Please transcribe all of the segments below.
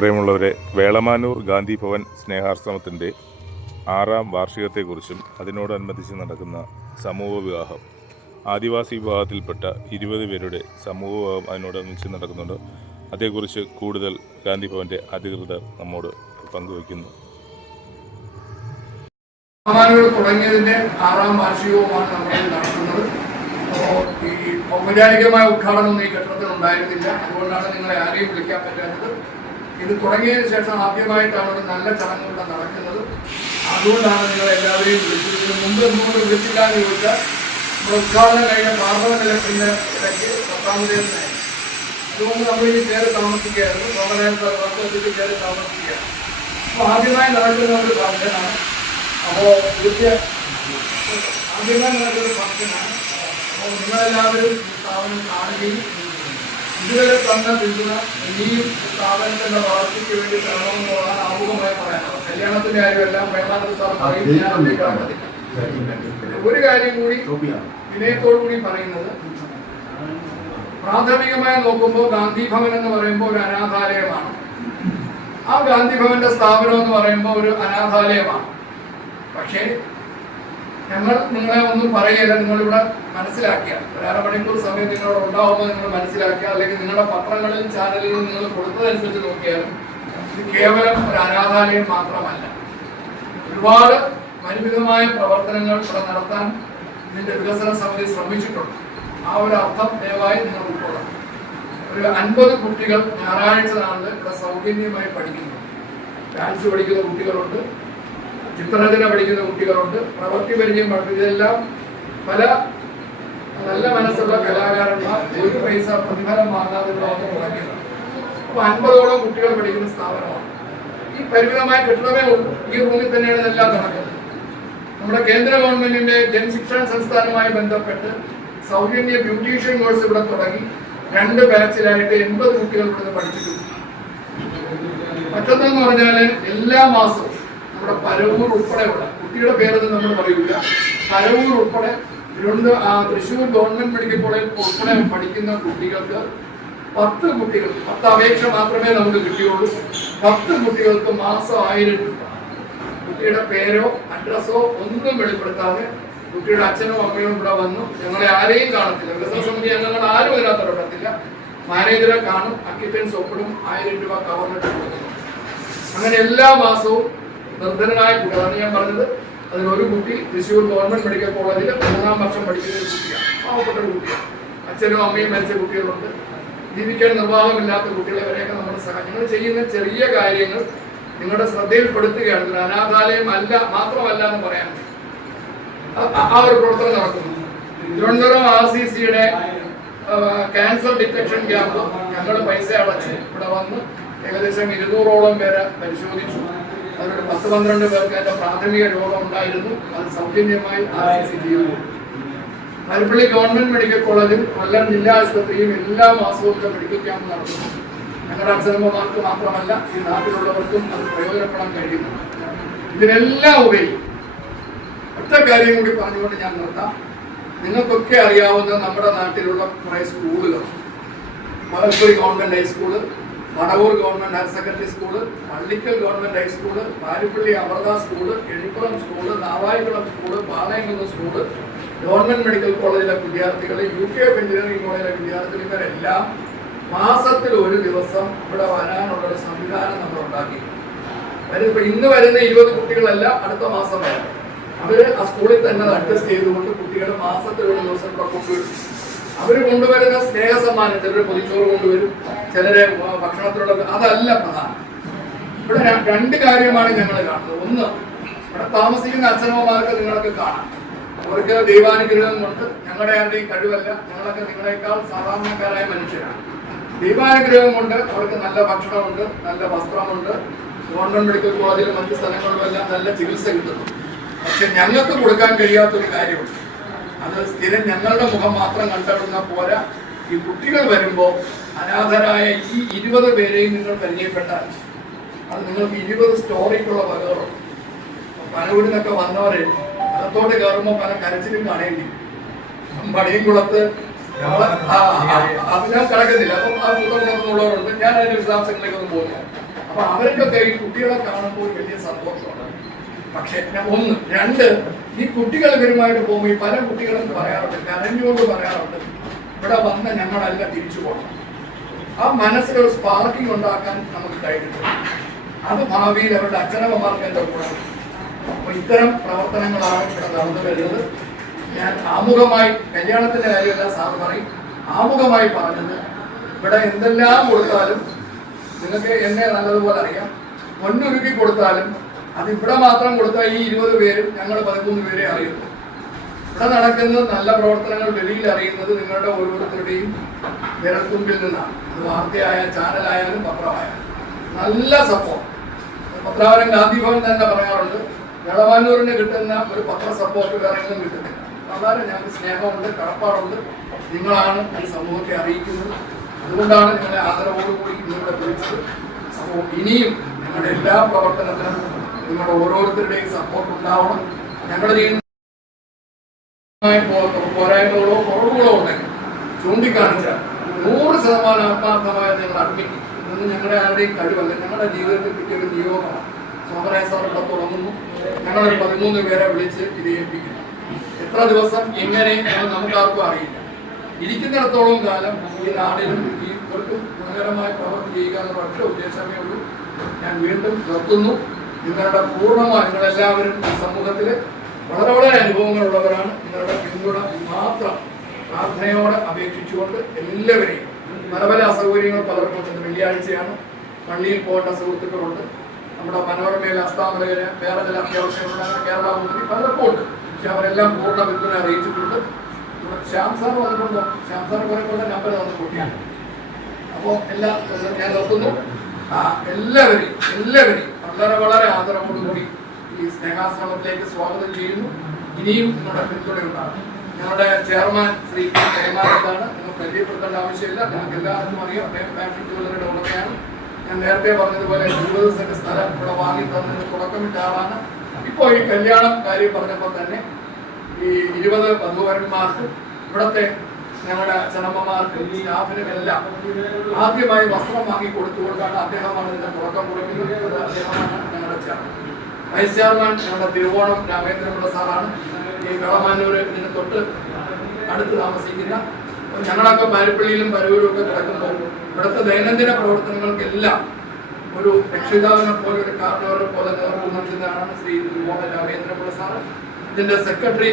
പ്രിയമുള്ളവരെ വേളമാനൂർ ഗാന്ധി ഭവൻ സ്നേഹാശ്രമത്തിന്റെ ആറാം വാർഷികത്തെക്കുറിച്ചും അതിനോടനുബന്ധിച്ച് നടക്കുന്ന സമൂഹ വിവാഹം. ആദിവാസി വിഭാഗത്തിൽപ്പെട്ട ഇരുപത് പേരുടെ സമൂഹ വിവാഹം അതിനോടനുബന്ധിച്ച് നടക്കുന്നുണ്ട്. അതേക്കുറിച്ച് കൂടുതൽ ഗാന്ധി ഭവന്റെ അധികൃതർ നമ്മോട് പങ്കുവയ്ക്കുന്നു. തുടങ്ങിയതിന്റെ ആറാം വാർഷികവുമാണ് നമ്മൾ നടത്തുന്നത് ഈ ഔപചാരികമായ ഉദ്ഘാടനം ഈ ഘട്ടത്തിൽ ഉണ്ടായിരുന്നില്ല അതുകൊണ്ടാണ് നിങ്ങളെ ആരെയും വിളിക്കാൻ പറ്റാത്തത്. ഇത് തുടങ്ങിയതിന് ശേഷം ആദ്യമായിട്ടാണ് ഒരു നല്ല ചടങ്ങ് ഇവിടെ നടക്കുന്നത്. അതുകൊണ്ടാണ് നിങ്ങൾ എല്ലാവരെയും വിളിച്ചത്. ഇതിന് മുമ്പ് എന്തുകൊണ്ട് വിളിച്ചില്ല എന്ന് ചോദിച്ചാൽ നമ്മൾ ഉദ്ഘാടനം കഴിഞ്ഞ പാർലമെന്റ് ഇലക്ഷന്റെ ഇടയ്ക്ക് പത്താമത് ദിവസമായി അതുകൊണ്ട് നമ്മൾ ഈ കയറി താമസിക്കുകയായിരുന്നു. ഗവർണർ വർഷത്തിൽ കയറി താമസിക്കുകയാണ്. അപ്പോൾ ആദ്യമായി നടക്കുന്ന ഒരു ഫംഗ്ഷനാണ്. അപ്പോൾ തീർച്ചയായും ആദ്യമായി നടക്കുന്ന ഫംഗ്ഷനാണ്. അപ്പോൾ നിങ്ങളെല്ലാവരും സ്ഥാപനം കാണുകയും ഇതുവരെ തന്ന പിന്തുണ ഇനിയും സ്ഥാപനത്തിന്റെ വളർച്ചയ്ക്ക് വേണ്ടി തരണമെന്നുള്ളതാണ് ആമുഖമായി പറയാനുള്ളത്. കല്യാണത്തിന്റെ കാര്യമെല്ലാം വേണ്ടാത്ത സാർ പറയും. ഒരു കാര്യം കൂടി വിനയത്തോടു കൂടി പറയുന്നത്. പ്രാഥമികമായി നോക്കുമ്പോൾ ഗാന്ധി ഭവൻ എന്ന് പറയുമ്പോൾ ഒരു അനാഥാലയമാണ്. ആ ഗാന്ധി ഭവന്റെ സ്ഥാപനം എന്ന് പറയുമ്പോൾ ഒരു അനാഥാലയമാണ്. പക്ഷേ ഞങ്ങൾ നിങ്ങളെ ഒന്നും പറയില്ല നിങ്ങളിവിടെ മനസ്സിലാക്കിയ ഒരു അരമണിക്കൂർ സമയം നിങ്ങളോട് ഉണ്ടാവുമ്പോൾ നിങ്ങൾ മനസ്സിലാക്കിയ അല്ലെങ്കിൽ നിങ്ങളുടെ പത്രങ്ങളിലും ചാനലിലും നിങ്ങൾ കൊടുത്തതനുസരിച്ച് നോക്കിയാലും ഇത് കേവലം ഒരു അനാഥാലയം മാത്രമല്ല. ഒരുപാട് പരിമിതമായ പ്രവർത്തനങ്ങൾ ഇവിടെ നടത്താൻ ഇതിന്റെ വികസന സമിതി ശ്രമിച്ചിട്ടുണ്ട്. ആ ഒരു അർത്ഥം ദയവായി നിങ്ങൾ ഉൾക്കൊള്ളണം. ഒരു അൻപത് കുട്ടികൾ ഞായറാഴ്ച നാളിൽ ഇവിടെ സൗജന്യമായി പഠിക്കുന്നു. ഡാൻസ് പഠിക്കുന്ന കുട്ടികളുണ്ട്. ചിത്രരചന പഠിക്കുന്ന കുട്ടികളുണ്ട്. പ്രവൃത്തി പരിചയം ഇതെല്ലാം പല നല്ല മനസ്സുള്ള കലാകാരന്മാർ ഒരു പൈസ പ്രതിഫലം വാങ്ങാതെ ഇവിടെ തുടങ്ങിയതാണ് അപ്പൊ അൻപതോളം കുട്ടികൾ പഠിക്കുന്ന സ്ഥാപനമാണ്. ഈ പരിമിതമായ കെട്ടിടമേ ഉള്ളൂ. ഈ റൂമിൽ തന്നെയാണ് ഇതെല്ലാം നടക്കുന്നത്. നമ്മുടെ കേന്ദ്ര ഗവൺമെന്റിന്റെ ജനശിക്ഷൺ സംസ്ഥാനവുമായി ബന്ധപ്പെട്ട് സൗജന്യ ബ്യൂട്ടീഷ്യൻ കോഴ്സ് ഇവിടെ തുടങ്ങി. രണ്ട് ബാച്ചിലായിട്ട് എൺപത് കുട്ടികൾ ഇവിടെ പഠിച്ചിട്ടുണ്ട്. മറ്റൊന്നെന്ന് പറഞ്ഞാൽ എല്ലാ മാസവും നമ്മുടെ പരവൂർ ഉൾപ്പെടെയുള്ള കുട്ടിയുടെ പേരൊന്നും നമ്മൾ പറയൂല. പരവൂർ ഉൾപ്പെടെ ആ, തൃശ്ശൂർ ഗവൺമെന്റ് മെഡിക്കൽ കോളേജ് ഉൾപ്പെടെ പഠിക്കുന്ന കുട്ടികൾക്ക് പത്ത് കുട്ടികൾ പത്ത് അപേക്ഷ മാത്രമേ നമുക്ക് കിട്ടിയുള്ളൂ. പത്ത് കുട്ടികൾക്ക് മാസം ആയിരം രൂപ. കുട്ടിയുടെ പേരോ അഡ്രസ്സോ ഒന്നും വെളിപ്പെടുത്താതെ കുട്ടിയുടെ അച്ഛനും അമ്മയും ഇവിടെ വന്നു. ഞങ്ങളെ ആരെയും കാണത്തില്ല. വികസന സമിതി അംഗങ്ങൾ ആരും ഇതിനകത്ത് ഇടപെടത്തില്ല. മാനേജറെ കാണും അക്കിറ്റൻസ് ഒപ്പിടും ആയിരം രൂപ കവർന്നിട്ട് കൊടുക്കുന്നു അങ്ങനെ എല്ലാ മാസവും നിർധനനായ കുട്ടിയാണ് ഞാൻ പറഞ്ഞത്. അതിനൊരു കുട്ടി തൃശ്ശൂർ ഗവൺമെന്റ് മെഡിക്കൽ കോളേജിൽ മൂന്നാം വർഷം പഠിക്കുന്ന ഒരു കുട്ടിയാണ്. പാവപ്പെട്ട ഒരു കുട്ടിയാണ്. അച്ഛനും അമ്മയും മരിച്ച കുട്ടികളുണ്ട്. ജീവിക്കാൻ നിർവാഹമില്ലാത്ത കുട്ടികളെ വരെയൊക്കെ നമ്മൾ നിങ്ങൾ ചെയ്യുന്ന ചെറിയ കാര്യങ്ങൾ നിങ്ങളുടെ ശ്രദ്ധയിൽപ്പെടുത്തുകയാണ്. അനാഥാലയം അല്ല മാത്രമല്ല എന്ന് പറയാൻ. ആ ഒരു പ്രവർത്തനം നടക്കുന്നു. തിരുവനന്തപുരം ആർ സി സിയുടെ ക്യാൻസർ ഡിറ്റക്ഷൻ ക്യാമ്പ് ഞങ്ങൾ പൈസ അടച്ച് ഇവിടെ വന്ന് ഏകദേശം ഇരുന്നൂറോളം പേരെ പരിശോധിച്ചു. അതിലൊരു പത്ത് പന്ത്രണ്ട് പേർക്ക് അതിന്റെ പ്രാഥമിക രോഗം ഉണ്ടായിരുന്നു അത് സൗജന്യമായി ആർ സി സി ചെയ്യുന്നു ഗവൺമെന്റ് മെഡിക്കൽ കോളേജിൽ കൊല്ലം ജില്ലാ ആശുപത്രിയും എല്ലാ മാസവും മെഡിക്കൽ ക്യാമ്പ് നടത്തുന്നു. ഞങ്ങളുടെ അച്ഛനമ്മമാർക്ക് മാത്രമല്ല ഈ നാട്ടിലുള്ളവർക്കും അത് പ്രയോജനപ്പെടാൻ കഴിയുന്നു. ഇതിനെല്ലാം ഉപരി ഒറ്റ കാര്യം കൂടി പറഞ്ഞുകൊണ്ട് ഞാൻ നിർത്താം. നിങ്ങൾക്കൊക്കെ അറിയാവുന്ന നമ്മുടെ നാട്ടിലുള്ള കുറേ സ്കൂളുകൾ. Malappuram government high school Madavoor government higher secondary school Pallikkal government high school Paripally Amrita school Ezhuppuram school Navaikulam school Palayamkunnu school government medical കോളേജിലെ വിദ്യാർത്ഥികൾ യു കെ എഞ്ചിനീയറിംഗ് കോളേജിലെ വിദ്യാർത്ഥികൾ ഇവരെല്ലാം മാസത്തിൽ ഒരു ദിവസം ഇവിടെ വരാനുള്ള ഒരു സംവിധാനം നമ്മൾ ഉണ്ടാക്കി. വരുമ്പോൾ ഇന്ന് വരുന്ന ഇരുപത് കുട്ടികളല്ല അടുത്ത മാസം വരാം. അവർ ആ സ്കൂളിൽ തന്നെ അഡ്ജസ്റ്റ് ചെയ്തുകൊണ്ട് കുട്ടികൾ മാസത്തിൽ ഒരു ദിവസം ഇവിടെ കൊണ്ടുവരും. അവർ കൊണ്ടുവരുന്ന സ്നേഹ സമ്മാനം ചിലർ പൊതിച്ചോറ് കൊണ്ടുവരും ചിലര് ഭക്ഷണത്തിലുള്ള അതല്ല പ്രധാനം. ഇവിടെ രണ്ട് കാര്യമാണ് ഞങ്ങൾ കാണുന്നത്. ഒന്ന് ഇവിടെ താമസിക്കുന്ന അച്ഛനമ്മമാർക്ക് നിങ്ങൾക്ക് കാണാം. അവർക്ക് ദൈവാനുഗ്രഹം കൊണ്ട് ഞങ്ങളുടെ ആരുടെയും കഴിവല്ല ഞങ്ങളൊക്കെ നിങ്ങളെക്കാൾ സാധാരണക്കാരായ മനുഷ്യരാണ്. ദൈവാനുഗ്രഹം കൊണ്ട് അവർക്ക് നല്ല ഭക്ഷണമുണ്ട് നല്ല വസ്ത്രമുണ്ട്. ഗവൺമെന്റ് മെഡിക്കൽ കോളേജിലും മറ്റു സ്ഥലങ്ങളിലും എല്ലാം നല്ല ചികിത്സ കിട്ടുന്നു. പക്ഷെ ഞങ്ങൾക്ക് കൊടുക്കാൻ കഴിയാത്തൊരു കാര്യമുണ്ട്. അത് സ്ഥിരം ഞങ്ങളുടെ മുഖം മാത്രം കണ്ടെടുന്ന പോരാ. ഈ കുട്ടികൾ വരുമ്പോൾ അനാഥരായ ഈ ഇരുപത് പേരെയും നിങ്ങൾ പരിചയപ്പെട്ടാൽ അത് നിങ്ങൾക്ക് ഇരുപത് സ്റ്റോറിക്കുള്ള വകകളുണ്ട്. പലവിടെ നിന്നൊക്കെ വന്നവരെ അകത്തോട്ട് കയറുമ്പോൾ പല കരച്ചിലും കാണേണ്ടി പടിയും കുളത്ത് അത് ഞാൻ കിടക്കുന്നില്ല അപ്പം ആ കൂട്ടത്തിലുള്ളവരുണ്ട് ഞാൻ അതിന്റെ വിശദാംശങ്ങളിലേക്കൊന്നും പോകുന്നില്ല അപ്പൊ അവർക്കൊക്കെ ഈ കുട്ടികളെ കാണുമ്പോൾ വലിയ സന്തോഷമുണ്ട് പക്ഷെ ഒന്ന് രണ്ട് ഈ കുട്ടികൾ ഇവരുമായിട്ട് പോകുമ്പോൾ ഈ പല കുട്ടികളും പറയാറുണ്ട് കരഞ്ഞുകൊണ്ട് പറയാറുണ്ട് ഇവിടെ വന്ന് ഞങ്ങളല്ല തിരിച്ചു പോകണം ആ മനസ്സിലൊരു സ്പാർക്കിംഗ് ഉണ്ടാക്കാൻ നമുക്ക് കഴിഞ്ഞിട്ടുണ്ട്. അത് ഭാവിയിൽ അവരുടെ അച്ഛനമ്മമാർക്ക് എന്റെ കൂടെ അപ്പൊ ഇത്തരം പ്രവർത്തനങ്ങളാണ് ഇവിടെ നടന്നു വരുന്നത്. ഞാൻ ആമുഖമായി കല്യാണത്തിന്റെ കാര്യമല്ല സാർ പറയും ആമുഖമായി പറഞ്ഞത് ഇവിടെ എന്തെല്ലാം കൊടുത്താലും നിങ്ങൾക്ക് എന്നെ നല്ലതുപോലെ അറിയാം പൊന്നുരുക്കി കൊടുത്താലും അത് ഇവിടെ മാത്രം കൊടുത്താൽ ഈ ഇരുപത് പേരും ഞങ്ങൾ പതിമൂന്ന് പേരെ അറിയുന്നു. ഇവിടെ നടക്കുന്ന നല്ല പ്രവർത്തനങ്ങൾ വെളിയിൽ അറിയുന്നത് നിങ്ങളുടെ ഓരോരുത്തരുടെയും വിരൽത്തുമ്പിൽ നിന്നാണ്. അത് വാർത്തയായ ചാനലായാലും പത്രമായാലും. നല്ല സപ്പോർട്ട് പത്രാവരം ഗാന്ധി ഭവൻ തന്നെ പറയാറുണ്ട് ജളവാനൂരിന് കിട്ടുന്ന ഒരു പത്ര സപ്പോർട്ട് വേറെ കിട്ടുന്നില്ല. വളരെ ഞങ്ങൾക്ക് സ്നേഹമുണ്ട് കടപ്പാടുണ്ട്. നിങ്ങളാണ് ഈ സമൂഹത്തെ അറിയിക്കുന്നത്. അതുകൊണ്ടാണ് നിങ്ങളെ ആദരവോടുകൂടി നിങ്ങളുടെ വിളിച്ചത്. അപ്പോൾ ഇനിയും നിങ്ങളുടെ എല്ലാ പ്രവർത്തനത്തിനും നിങ്ങളുടെ ഓരോരുത്തരുടെയും സപ്പോർട്ട് ഉണ്ടാവണം. ഞങ്ങളുടെ പോരായ്മകളോ കുറവുകളോ ഉണ്ടെങ്കിൽ ചൂണ്ടിക്കാണിച്ചാൽ നൂറ് ശതമാനം ആത്മാർത്ഥമായ നിങ്ങൾ അഡ്മിറ്റ് ഇന്ന് ഞങ്ങളുടെ ആരുടെയും കഴിവല്ല. ഞങ്ങളുടെ ജീവിതത്തിൽ കിട്ടിയ ഒരു നിയോഗമാണ്. സോമരായ സാർ ഇവിടെ തുടങ്ങുന്നു ഞങ്ങളൊരു പതിമൂന്ന് പേരെ വിളിച്ച് ഇത് ഏൽപ്പിക്കുന്നു. എത്ര ദിവസം എങ്ങനെ എന്ന് നമുക്കാർക്കും അറിയില്ല. ഇരിക്കുന്നിടത്തോളം കാലം ഈ നാടിനും ഈ ഇവർക്കും ഗുണകരമായ പ്രവർത്തി ചെയ്യുക എന്നുള്ള ഒറ്റ ഉദ്ദേശമേ ഉള്ളൂ. ഞാൻ വീണ്ടും നിർത്തുന്നു. നിങ്ങളുടെ പൂർണമായി നിങ്ങളെല്ലാവരും ഈ സമൂഹത്തിൽ വളരെ വളരെ അനുഭവങ്ങളുള്ളവരാണ്. നിങ്ങളുടെ പിന്തുണ മാത്രം പ്രാർത്ഥനയോടെ അപേക്ഷിച്ചുകൊണ്ട് എല്ലാവരെയും പല പല അസൗകര്യങ്ങൾ പലർക്കും ചെന്ന് വെള്ളിയാഴ്ചയാണ് പള്ളിയിൽ പോകേണ്ട സുഹൃത്തുക്കളുണ്ട്. നമ്മുടെ മനോരമയിൽ അസ്താമലകര് വേറെ ചില അത്യാവശ്യങ്ങളുണ്ട്. അങ്ങനെ കേരള മുന്നിൽ പലർക്കും ഉണ്ട്. പക്ഷെ അവരെല്ലാം പൂർണ പിന്തുണ അറിയിച്ചിട്ടുണ്ട്. ശ്യാം സാർ വന്നിട്ടുണ്ടോ? ശ്യാം സാർ കുറെ കൂടെ നമ്പർ തന്നു കൂട്ടിയാണ്. അപ്പോൾ എല്ലാം ഞാൻ നിർത്തുന്നു ആ എല്ലാവരെയും എല്ലാവരെയും വളരെ വളരെ ആദരവോടുകൂടി ഈ സ്നേഹാശ്രമത്തിലേക്ക് സ്വാഗതം ചെയ്യുന്നു. ഇനിയും നിങ്ങളുടെ പിന്തുണയുണ്ടാകും ഞങ്ങളുടെ ചെയർമാൻ ശ്രീ കൈമാറത്താണ് നിങ്ങൾ പരിചയപ്പെടുത്തേണ്ട ആവശ്യമില്ല. നിങ്ങൾക്ക് എല്ലാവർക്കും അറിയാം. അദ്ദേഹം ഫാഷൻ ജുവലറിയുടെ ഉടമയാണ്. ഞാൻ നേരത്തെ പറഞ്ഞതുപോലെ ഇരുപത് സെന്റ് സ്ഥലം ഇവിടെ വാങ്ങി തന്നതിന് തുടക്കമിട്ട ആളാണ്. ഇപ്പോൾ ഈ കല്യാണം കാര്യം പറഞ്ഞപ്പോൾ തന്നെ ഈ ഇരുപത് വധുവരന്മാർക്ക് ഇവിടുത്തെ ഞങ്ങളുടെ അച്ഛനമ്മമാർക്കും സ്റ്റാഫിനും എല്ലാം ആദ്യമായി വസ്ത്രം വാങ്ങി കൊടുത്തുകൊണ്ടാണ് അദ്ദേഹമാണ് ഇതിന്റെ തുടക്കം കുറിക്കുന്നത്. അദ്ദേഹമാണ് ഞങ്ങളുടെ ചെയർമാൻ വൈസ് ചെയർമാൻ ഞങ്ങളുടെ തിരുവോണം രാമേന്ദ്രപിള്ള സാറാണ്. ഈ കളമാനൂര് ഇതിന് തൊട്ട് അടുത്ത് താമസിക്കുന്ന ഞങ്ങളൊക്കെ പാരിപ്പള്ളിയിലും പരൂരും ഒക്കെ കിടക്കുമ്പോൾ ഇവിടുത്തെ ദൈനംദിന പ്രവർത്തനങ്ങൾക്കെല്ലാം ഒരു രക്ഷിതാവിനെ പോലെ ഒരു കാരണവരെ പോലെ നേതൃത്വം നൽകുന്നതാണ് ശ്രീ തിരുവോണ രാമേന്ദ്രപിള്ള സാറ്. ഇതിന്റെ സെക്രട്ടറി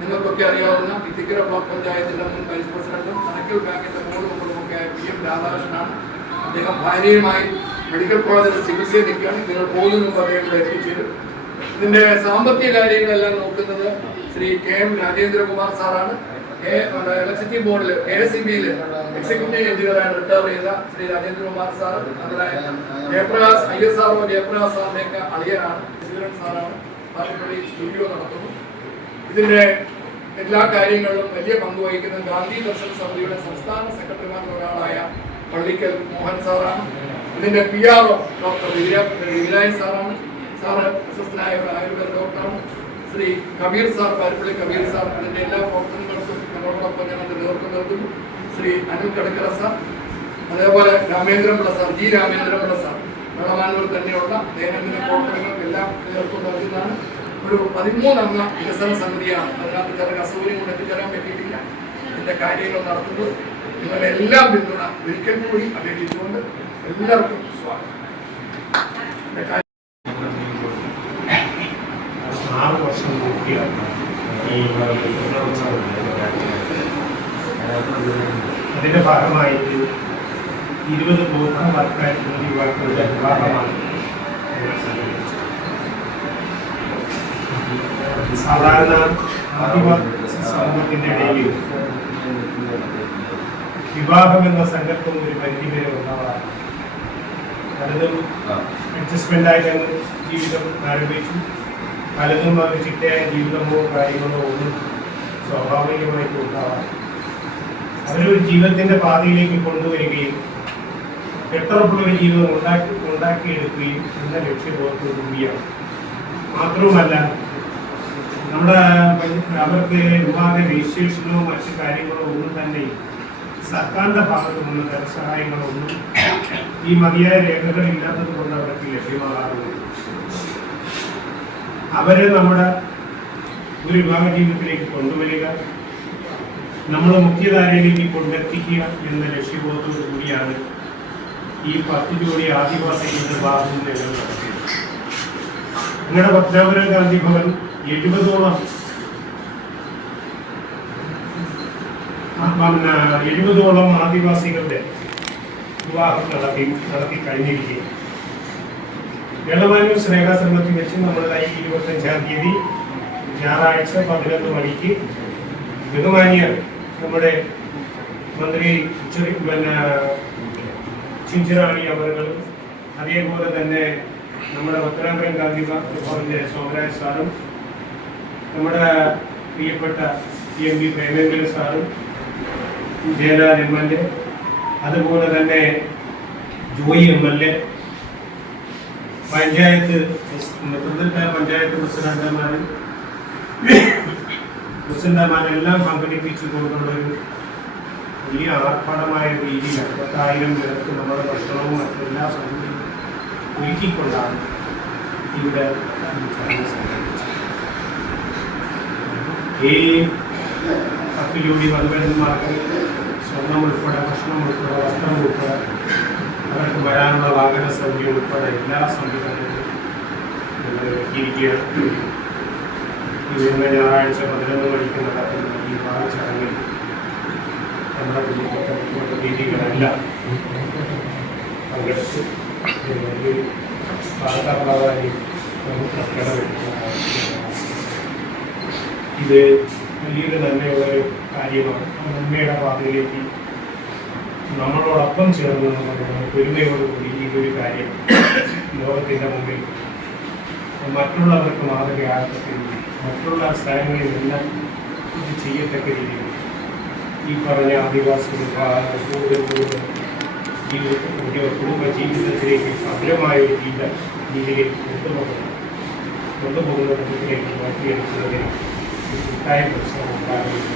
നിങ്ങൾക്കൊക്കെ അറിയാവുന്ന ഇത്തിക്കര ബ്ലോക്ക് പഞ്ചായത്തിന്റെ മുൻ വൈസ് പ്രസിഡന്റും കണക്കിൽ ബാങ്കിന്റെ മൂന്ന് മുമ്പുമൊക്കെ പി എം രാധാകൃഷ്ണനാണ്. അദ്ദേഹം ഭാര്യയുമായി മെഡിക്കൽ കോളേജിൽ ചികിത്സയിൽ നിൽക്കുകയാണ്. നിങ്ങൾ പോകുന്നതിന് മുമ്പ് അദ്ദേഹം എത്തിച്ചേരും. ഇതിന്റെ സാമ്പത്തിക കാര്യങ്ങളെല്ലാം നോക്കുന്നത് ശ്രീ കെ എം രാജേന്ദ്രകുമാർ സാറാണ്. ഇലക്ട്രിസിറ്റി ബോർഡിൽ കെ എസ് ഇ ബിയിൽ എക്സിക്യൂട്ടീവ് എഞ്ചിനീയറായി റിട്ടയർ ചെയ്ത Shri Rajendrakumar sir അതിലായ Jayaprakash I S R O Jayaprakash സാറിന്റെയൊക്കെ അളിയനാണ്. സാറാണ്. സ്റ്റുഡിയോ നടത്തുന്നു. ഇതിന്റെ എല്ലാ കാര്യങ്ങളിലും വലിയ പങ്ക് വഹിക്കുന്ന ഗാന്ധി ദർശൻ സമിതിയുടെ സംസ്ഥാന സെക്രട്ടറിമാരിൽ ഒരാളായ പള്ളിക്കൽ മോഹൻ സാറാണ്. ഇതിന്റെ P R O doctor Vijaya സാറാണ്. സാറ് പ്രശസ്തനായ ഒരു ആയുർവേദ ഡോക്ടറാണ് ശ്രീ കബീർ സാർ പാരിപ്പള്ളി കബീർ സാർ അതിന്റെ എല്ലാ പ്രവർത്തനങ്ങൾക്കും ഞങ്ങളോടൊപ്പം ഞങ്ങളുടെ നേതൃത്വം നൽകുന്നു. ശ്രീ അനിൽ കടക്കര സാർ അതേപോലെ Ramendrapillai sir G Ramendrapillai sir. Vellamanoor തന്നെയുള്ള ദൈനംദിന പ്രവർത്തനങ്ങൾക്കെല്ലാം നേതൃത്വം നൽകുന്നതാണ്. ഒരു പതിമൂന്നംഗ വികസന സമിതിയാണ്. അതിനകത്ത് ചില കൊണ്ട് എത്തിച്ചേരാൻ പറ്റിയിട്ടില്ല. ഇതിന്റെ കാര്യങ്ങൾ നടത്തുന്നത് നിങ്ങളുടെ എല്ലാം പിന്തുണ ഒരിക്കൽ കൂടി അപേക്ഷിച്ചുകൊണ്ട് എല്ലാവർക്കും സ്വാഗതം. അതിന്റെ ഭാഗമായിട്ട് ഇരുപത് ബോധവൽക്കരണ യുവാക്കളുടെ വിവാഹമാണ് ഇവിടെ സംഘടിപ്പിച്ചത്. സാധാരണ ആദിവാസി ഇടയിൽ വിവാഹം എന്ന സങ്കല്പം ഒരു പരിധി വരെ ഉള്ളതാണ് പലതും അഡ്ജസ്റ്റ്മെന്റ് ആയിട്ട് അങ്ങ് ജീവിതം ആരംഭിച്ചു. പലതും അവർ ചിട്ടയായ ജീവിതമോ കാര്യങ്ങളോ ഒന്നും സ്വാഭാവികമായിട്ട് ഉണ്ടാവാം അവരൊരു ജീവിതത്തിന്റെ പാതയിലേക്ക് കൊണ്ടുവരികയും എത്രപ്പുള്ളൊരു ജീവിതം ഉണ്ടാക്കി ഉണ്ടാക്കിയെടുക്കുകയും എന്ന ലക്ഷ്യബോധത്തോടുകൂടിയാണ് മാത്രവുമല്ല നമ്മുടെ അവർക്ക് വിവാഹ രജിസ്ട്രേഷനോ മറ്റു കാര്യങ്ങളോ ഒന്നും തന്നെ സർക്കാരിന്റെ ഭാഗത്തു നിന്ന് ധനസഹായങ്ങളോ ഒന്നും ഈ മതിയായ രേഖകൾ ഇല്ലാത്തത് കൊണ്ട് അവർക്ക് ലഭ്യമാകാറുണ്ട് അവരെ നമ്മുടെ ഒരു വിവാഹ ജീവിതത്തിലേക്ക് കൊണ്ടുവരിക നമ്മൾ മുഖ്യധാരയിലേക്ക് കൊണ്ടെത്തിക്കുക എന്ന ലക്ഷ്യബോധത്തോടു കൂടിയാണ് ഈ പത്ത് ജോഡി ആദിവാസികളുടെ വിവാഹം ഞങ്ങൾ നടത്തിയത്. നിങ്ങളുടെ പത്മനാഭരൻ ഗാന്ധി ഭവൻ എഴുപതോളം പിന്നെ എഴുപതോളം ആദിവാസികളുടെ വിവാഹം നടത്തി നടത്തി കഴിഞ്ഞിരിക്കുകയാണ്. വെള്ളമാനൂർ സ്നേഹാശ്രമത്തിൽ വെച്ച് നമ്മളുടെ ഈ ഇരുപത്തഞ്ചാം തീയതി ഞായറാഴ്ച പതിനൊന്ന് മണിക്ക് ബഹുമാനിയർ നമ്മുടെ മന്ത്രി പിന്നെ ചിഞ്ചിറാണി അവറുകൾ അതേപോലെ തന്നെ നമ്മുടെ ഉത്തരാഖണ്ഡ് ഗാന്ധി സോമരാജ് സാറും നമ്മുടെ പ്രിയപ്പെട്ട എം പി പ്രേമേന്ദ്രൻ സാറും ജയലാൽ എം എൽ എ അതുപോലെ തന്നെ Joy M L A panchayat പ്രതിനിധ panchayat പ്രസിഡന്റുമാരും പ്രസിഡന്റുമാരെല്ലാം പങ്കെടുപ്പിച്ചുകൊണ്ടുള്ള ഒരു വലിയ ആർഭാടമായ രീതിയിൽ അറുപത്തായിരം പേർക്ക് നമ്മുടെ ഭക്ഷണവും മറ്റെല്ലാ സൗകര്യവും ഒരുക്കിക്കൊണ്ടാണ് ഇവിടെ ഈ പത്ത് ജോഡി വധുവരന്മാർക്ക് സ്വർണം ഉൾപ്പെടെ ഭക്ഷണം ഉൾപ്പെടെ വസ്ത്രം ഉൾപ്പെടെ അവർക്ക് വരാനുള്ള വാഹന സൗകര്യം ഉൾപ്പെടെ എല്ലാ സംവിധാനങ്ങളും ഞങ്ങൾ ഒരുക്കിയിരിക്കുകയാണ് വരുന്ന ഞായറാഴ്ച പതിനൊന്ന് മണിക്ക് നടക്കുന്ന ഈ വിവാഹ ചടങ്ങിൽ നമ്മുടെ കുടുംബത്തെ രീതികളെല്ലാം പങ്കെടുത്ത് വലിയൊരു വാർത്താപ്രധാനി നമുക്ക് ഇത് വലിയൊരു നന്മയുള്ളൊരു കാര്യമാണ്. ആ നന്മയുടെ പാതയിലേക്ക് നമ്മളോടൊപ്പം ചേർന്ന് പെരുമയോടുകൂടി ഈ ഒരു കാര്യം ലോകത്തിന്റെ മുമ്പിൽ മറ്റുള്ളവർക്ക് രീതിയിൽ മറ്റുള്ള സ്ഥലങ്ങളിലെല്ലാം ഇത് ചെയ്യത്തക്ക രീതിയിൽ ഈ പറഞ്ഞ ആദിവാസി കൂടുതൽ കൂടുതൽ ഒരു കുടുംബ ജീവിതത്തിലേക്ക് ഭദ്രമായ ഒരു ജീവിത രീതിയിലേക്ക് കൊണ്ടുപോകുന്നത് കൊണ്ടുപോകുന്ന രീതിയിലേക്ക് മാറ്റിയെടുക്കുന്നതിന് ഒരു കൂട്ടായ പരിശ്രമം ഉണ്ടാകുന്നത്